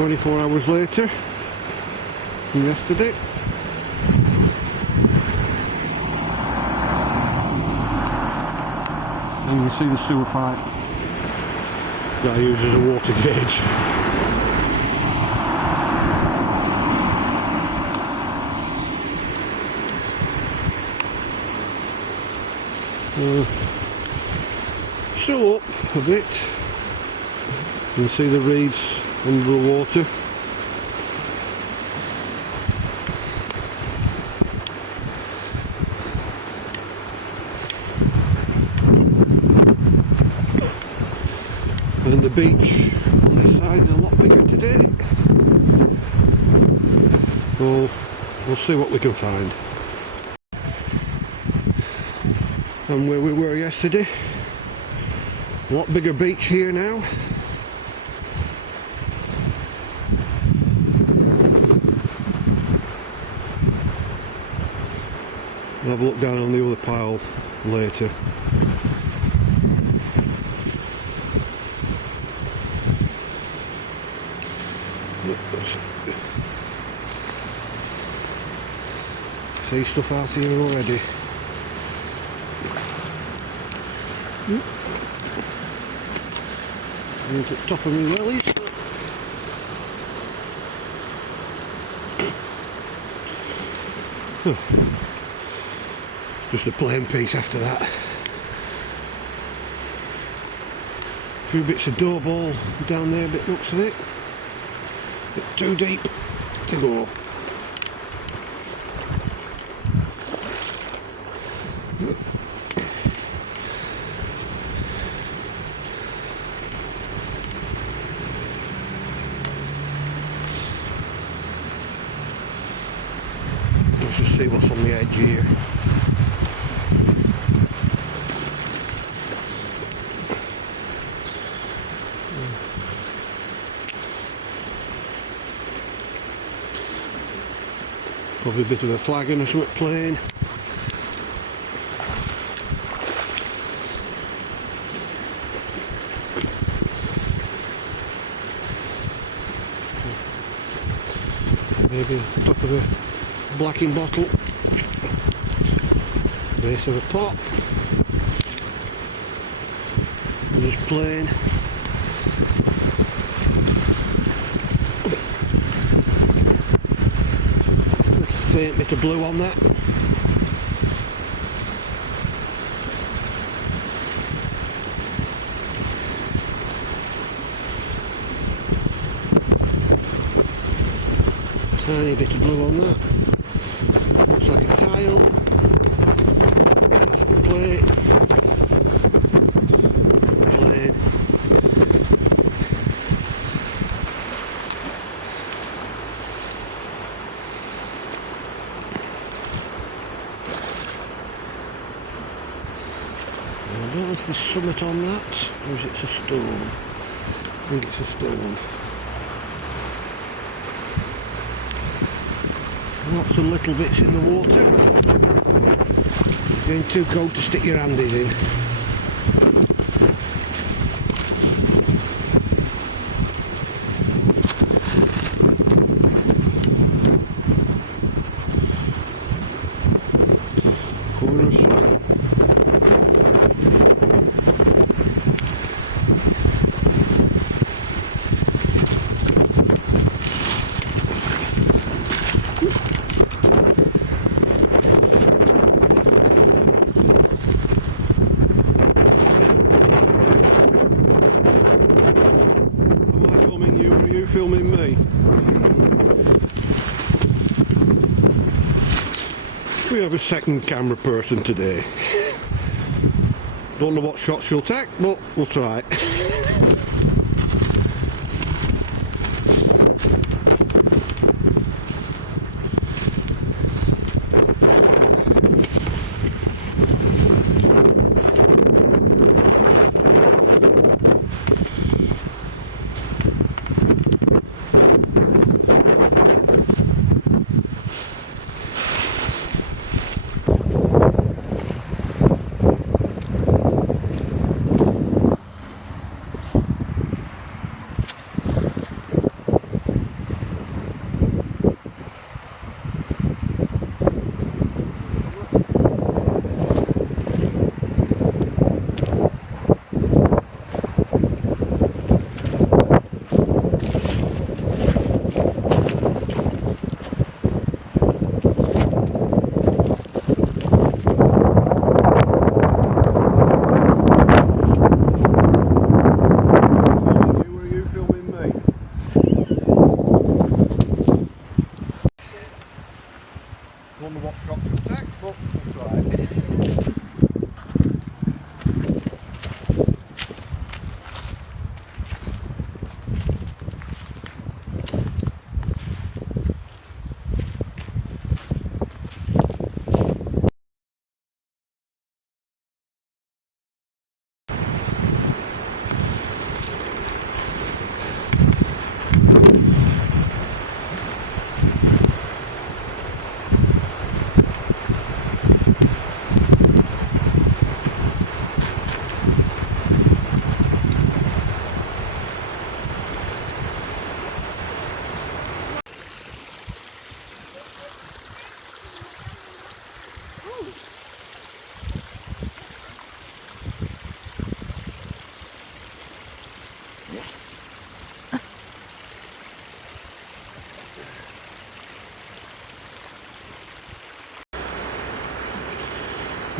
24 hours later from yesterday. And you can see the sewer pipe that I use as a water gauge. Still up a bit. You can see the reeds under the water. And the beach on this side is a lot bigger today. We'll see what we can find. And where we were yesterday, a lot bigger beach here now. I'll have a look down on the other pile later. See stuff out here already. And at the top of my wellies. Just a plain piece after that. A few bits of dough ball down there, a bit looks of it. A bit too deep to go. Let's just see what's on the edge here. Probably a bit of a flagon or something plain. Maybe the top of a blacking bottle, base of a pot, and just plain. Faint bit of blue on that. Tiny bit of blue on that. Looks like a tile. That's a plate. Plain. I don't know if there's summit on that, or is it a stone? I think it's a stone. Lots of little bits in the water. Getting too cold to stick your handies in. Corner of soil. Filming me. We have a second camera person today. Don't know what shots she'll take, but we'll try.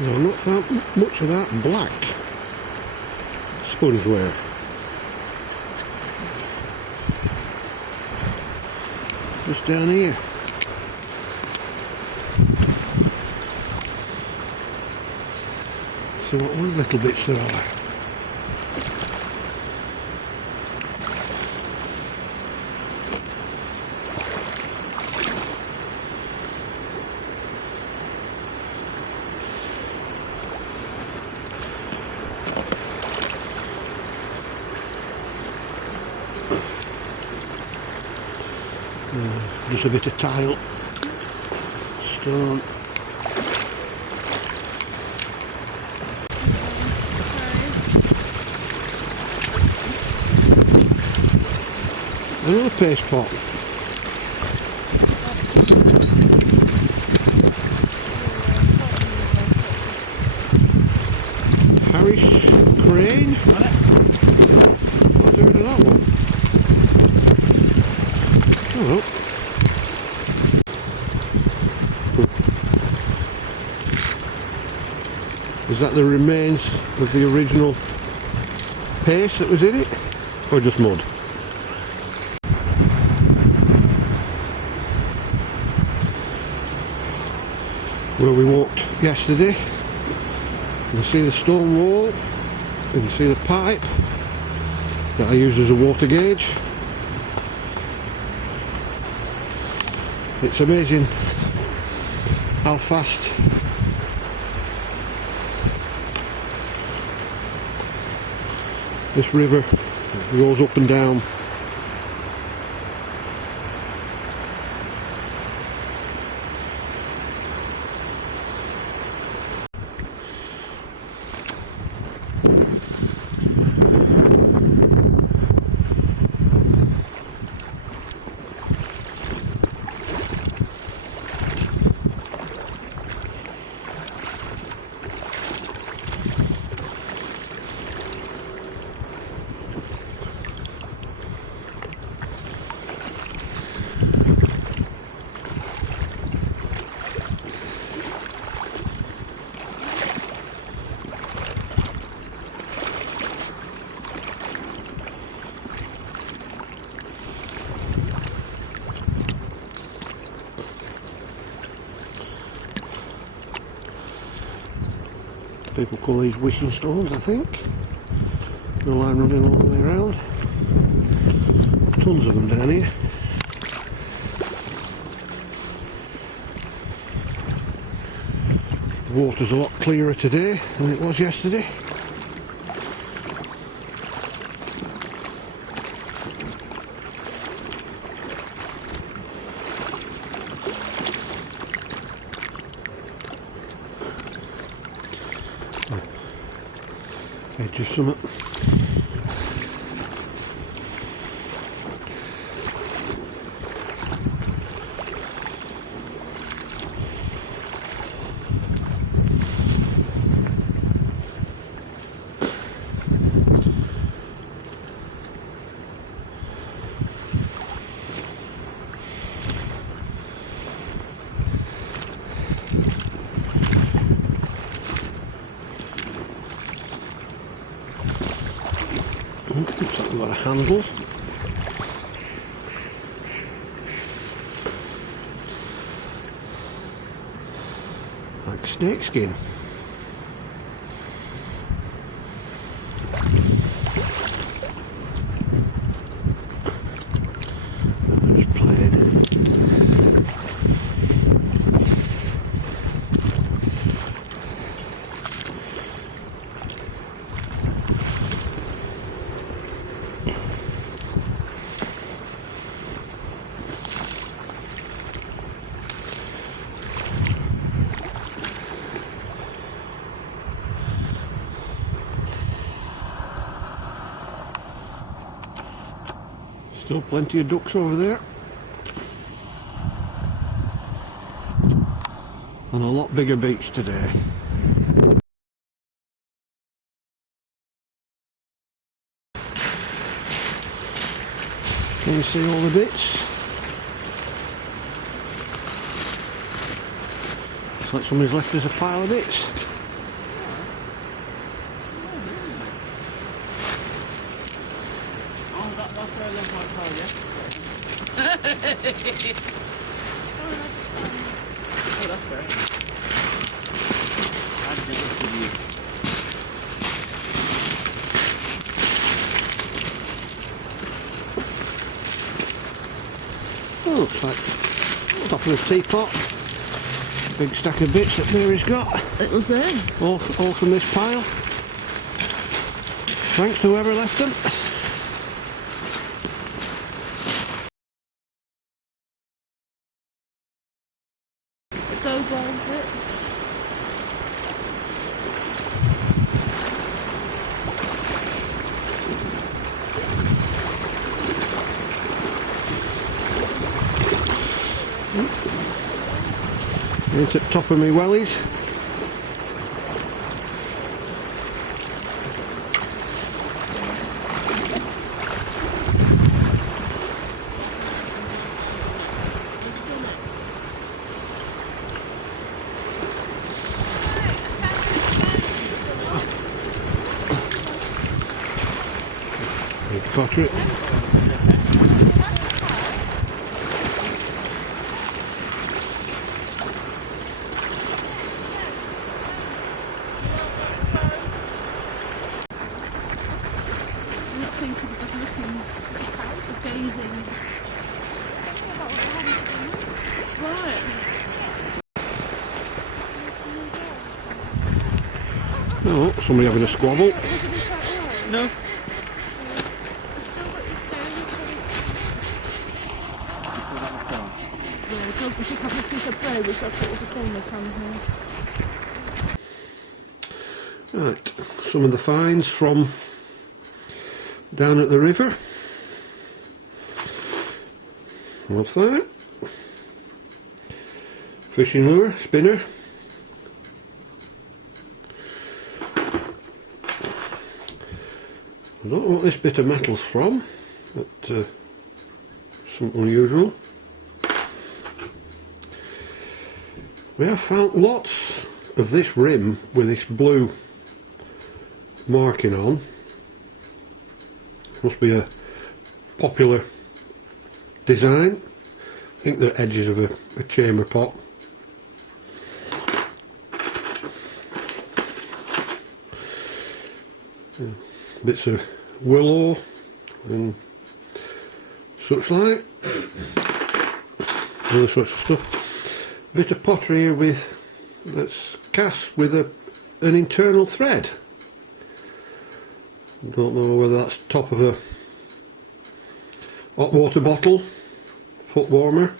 No, not found much of that black spongeware. Just down here. So what other little bits there are? Just a bit of tile, stone. Another paste pot. Harris Crane. What's heard of that one? Oh. Is that the remains of the original paste that was in it? Or just mud? Where we walked yesterday, you can see the stone wall, you can see the pipe that I use as a water gauge. It's amazing how fast this river goes up and down. People call these wishing stones, I think. The line running all the way around. Tons of them down here. The water's a lot clearer today than it was yesterday. Edge of summit. Looks like we've got a handle. Like snake skin. I'm just playing. Still plenty of ducks over there. And a lot bigger beach today. Can you see all the bits? Looks like somebody's left us a pile of bits. that's great. I'm jealous of you. Oh, looks like top of the teapot. Big stack of bits that Mary's got. It was there. All from this pile. Thanks to whoever left them. It goes well with it. Right at top of me wellies. Big pottery. Not thinking, just looking, just gazing. Right. Oh, somebody having a squabble. No. Yeah, we should have a piece of bread, which I thought was a corner can here. Right, some of the finds from down at the river. What's that? Fishing lure, spinner. I don't know what this bit of metal's from, but something unusual. We have found lots of this rim with this blue marking on. Must be a popular design. I think they're edges of a chamber pot. Bits of willow and such like. Other sorts of stuff. Bit of pottery here with that's cast with an internal thread. Don't know whether that's top of a hot water bottle, foot warmer.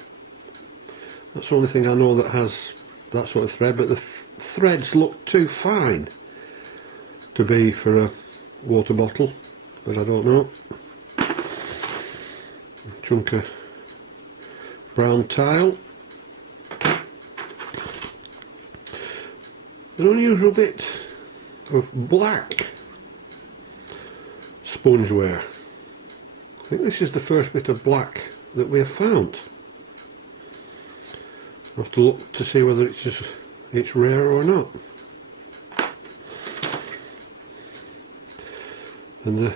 That's the only thing I know that has that sort of thread, but the threads look too fine to be for a water bottle, but I don't know. A chunk of brown tile. An unusual bit of black spongeware. I think this is the first bit of black that we have found. I'll have to look to see whether it's rare or not. And the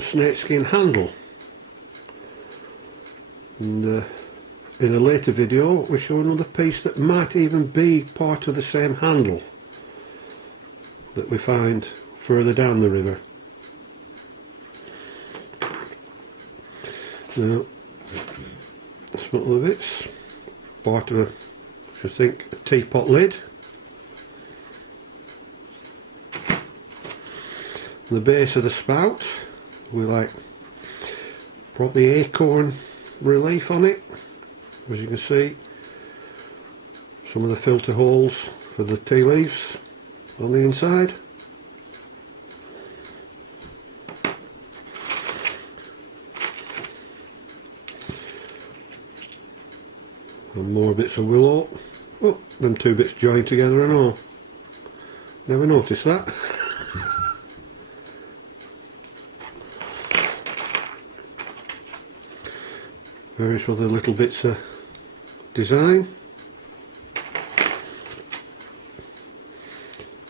snakeskin handle. And in a later video we show another piece that might even be part of the same handle that we find further down the river. Now, that's one of the bits. Part of I should think, a teapot lid. The base of the spout with like probably acorn relief on it, as you can see. Some of the filter holes for the tea leaves on the inside. And more bits of willow. Oh, them two bits joined together and all. Never noticed that. Various other little bits of design.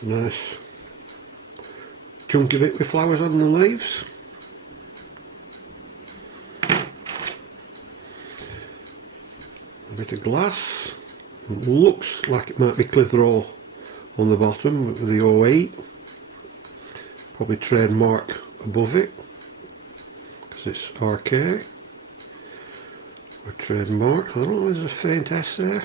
Nice chunky bit with flowers on the leaves. bit of glass. It looks like it might be Clitheroe on the bottom with the 08. Probably trademark above it because it's RK. Or trademark. I don't know, there's a faint S there.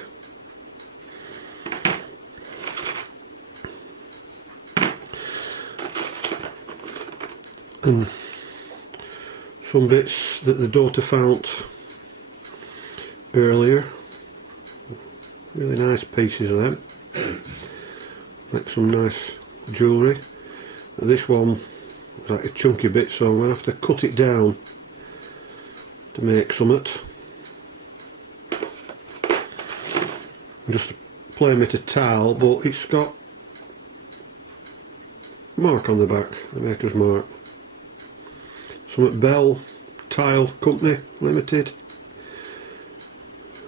And some bits that the daughter found earlier. Really nice pieces of them. Make some nice jewellery. This one is like a chunky bit, so I'm going to have to cut it down to make something. Just a plain bit of tile, but it's got mark on the back, the maker's mark. Some at Bell Tile Company Limited.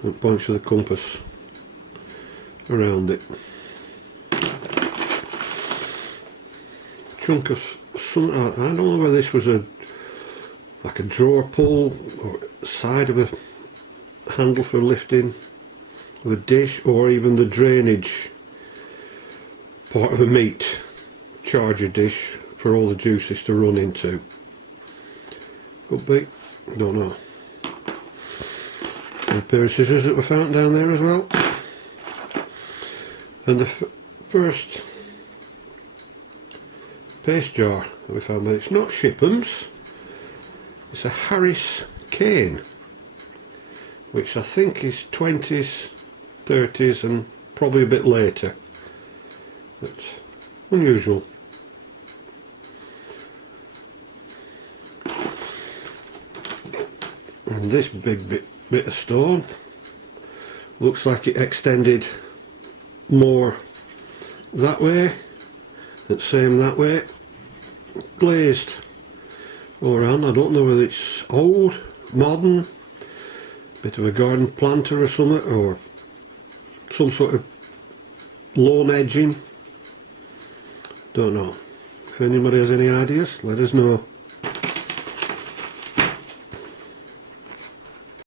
And points of the compass around it. Chunk of something. I don't know whether this was like a drawer pull or side of a handle for lifting of a dish, or even the drainage part of a meat charger dish for all the juices to run into. Could be, don't know. And a pair of scissors that were found down there as well. And the first paste jar that we found, but it's not Shipham's, it's a Harris cane, which I think is 20s, 30s and probably a bit later. It's unusual. And this big bit of stone looks like it extended more that way, and same that way, glazed all around. I don't know whether it's old, modern, bit of a garden planter or something, or some sort of lawn edging. Don't know. If anybody has any ideas, let us know.